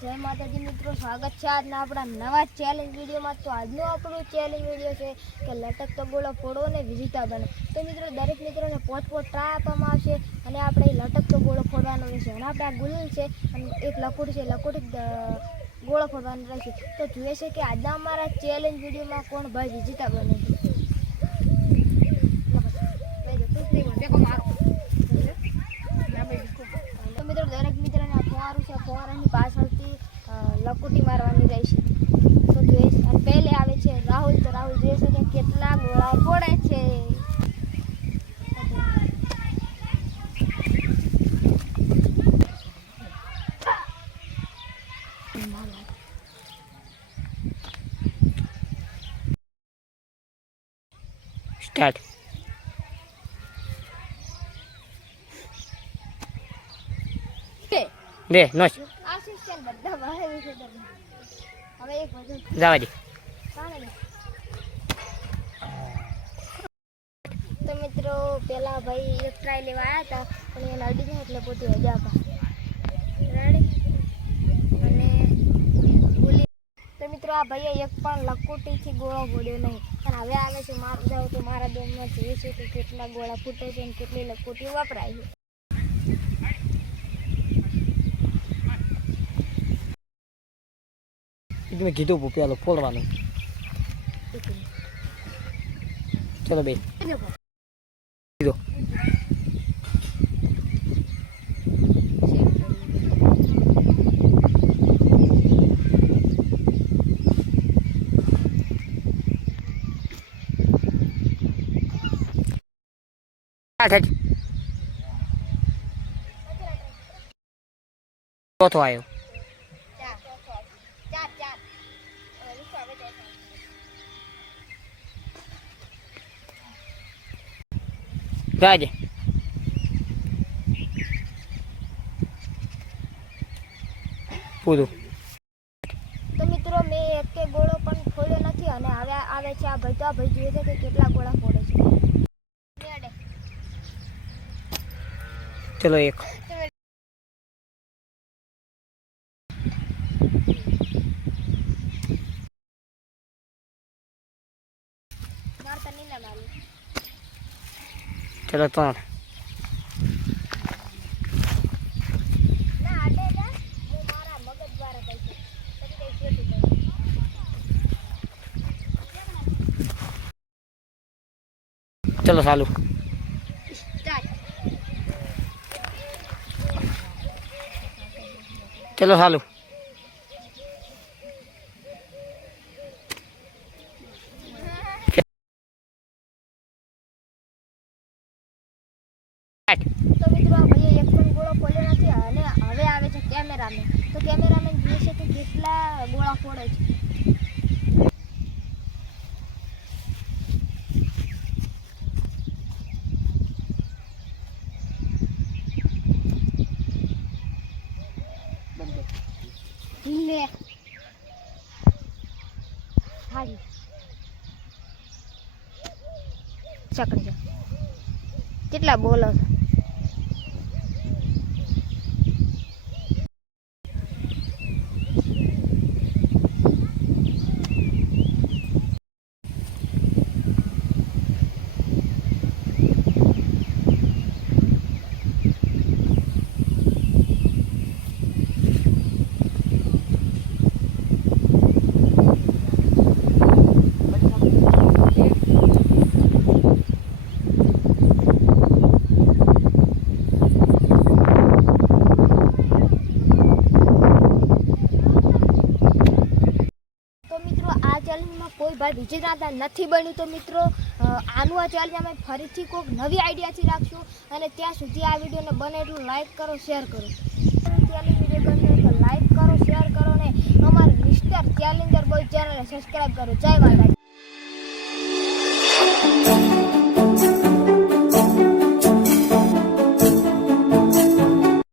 સ્વાગત છે આજના આપણા નવા ચેલેન્જ વિડીયોમાં તો આજનો આપણો ચેલેન્જ વીડિયો છે કે લટકતો ગોળો ફોડો ને વિજેતા બનો તો મિત્રો દરેક મિત્રોને પોત પોત ટ્રાય આપવામાં આવશે અને આપણે લટકતો ગોળો ફોડવાનો રહેશે અને આપણે આ ગુલ છે અને એક લકોડી છે લકોડી ગોળો ફોડવાનો રહેશે તો જોઈએ છે કે આજના અમારા ચેલેન્જ વિડીયોમાં કોણ ભાઈ વિજેતા બને છે તો મિત્રો દરેક મિત્રને આ ફુવારું છે ફુવારાની પાછળથી અ, લકુટી મારવાની રહેશે તો જોઈશ અને પહેલે આવે છે રાહુલ તો રાહુલ જોઈ શકે કેટલા ગોળા ફોડે છે સ્ટાર્ટ. દે ને જવા દે? તો મિત્રો પેલા ભાઈ એક ટ્રાય લેવા આવ્યા હતા પણ એને અડી ગયા એટલે પોતે હજા રેડી અને બોલી તો મિત્રો આ ભાઈએ એક પણ લકુટીથી ગોળો ફોડ્યો નહીં. અને હવે આવે છે મારું જાઉં તો મારા દોમમાં જોઈશું કે કેટલા ગોળા ફૂટે છે અને કેટલી લકુટી વપરાય છે. મેં કીધું પેલો ફોડવાનું. ચલો બે ચોથો આવ્યો. રાજ. તો મિત્રો, મેં એકે ગોળો પણ ખોલ્યો નથી અને હવે આવે છે આ ભાઈ તો આ ભાઈ જોઈએ છે કે કેટલા ગોળા ફોડે છે રેડે. ચલો એક મારતા નહીં ના મારી ચલો ત્રણ ના આડે જા હું મારા મગજ દ્વારા કહીશ પછી ચલો ત્રણ ચલો ચાલુ ચાલ ચલો ચાલુ તો મિત્રો આ ભાઈએ એક પણ ગોળો ફોડ્યો નથી અને હવે આવે છે કેમેરામેન તો કેમેરામેન જોઈએ છે કે કેટલા ગોળા ફોડે છે લે હારી ચકડી કેટલા બોલો છો તો મિત્રો આ ચેલેન્જમાં કોઈ ભાઈ નથી બન્યું તો મિત્રો આનું આ ચેલેન્જ અમે ફરીથી કોઈક નવી આઈડિયાથી રાખશું અને ત્યાં સુધી આ વિડીયોને બને એટલું લાઈક કરો શેર કરો. વીડિયો ગમે તો લાઈક કરો શેર કરો ને અમારી મિસ્ટર ચેલેન્જર બોય ચેનલને સબસ્ક્રાઈબ કરો. જય માતા